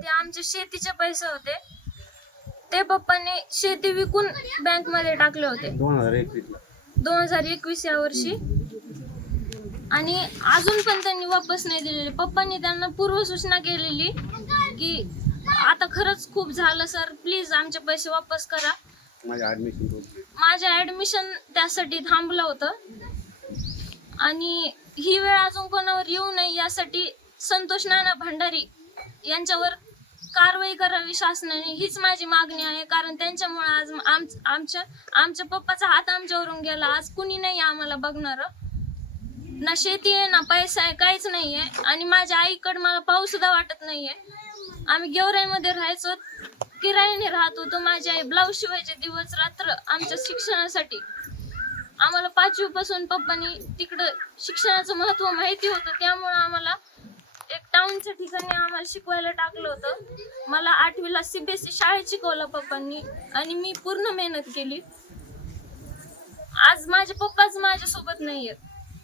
ते आमचे शेतीचे पैसे होते. ते पप्पांनी शेती विकून बँकमध्ये टाकले होते. दोन हजार एकवीसला दोन हजार एकवीस या वर्षी. आणि अजून पण त्यांनी वापस नाही दिलेले. पप्पांनी त्यांना पूर्व सूचना केलेली की आता खरंच खूप झालं सर प्लीज आमचे पैसे वापस करा. माझे ॲडमिशन रोखले माझं ऍडमिशन त्यासाठी थांबलं होतं. आणि ही वेळ अजून कोणावर येऊ नये यासाठी संतोष नाना भंडारी यांच्यावर कारवाई करावी शासनाने हीच माझी मागणी आहे. कारण त्यांच्यामुळे आज आम आमच्या आमच्या पप्पाचा हात आमच्यावरून गेला. आज कुणी नाही आम्हाला बघणार. ना शेती आहे ना पैसा आहे काहीच नाही आहे. आणि माझ्या आईकडे मला पाऊस सुद्धा वाटत नाहीये आम्ही गेवराईमध्ये राहायचो किरायाने राहत होतो. माझी आई ब्लाऊज शिवायचे दिवस रात्र आमच्या शिक्षणासाठी. आम्हाला पाचवी पासून पप्पांनी तिकडं शिक्षणाचं महत्त्व माहिती होतं. त्यामुळं त्यांच्या ठिकाणी आम्हाला शिकवायला टाकलं होतं. मला आठवीला सीबीएसई शाळेत शिकवलं पप्पांनी आणि मी पूर्ण मेहनत केली. आज माझे पप्पाच माझ्यासोबत आहेत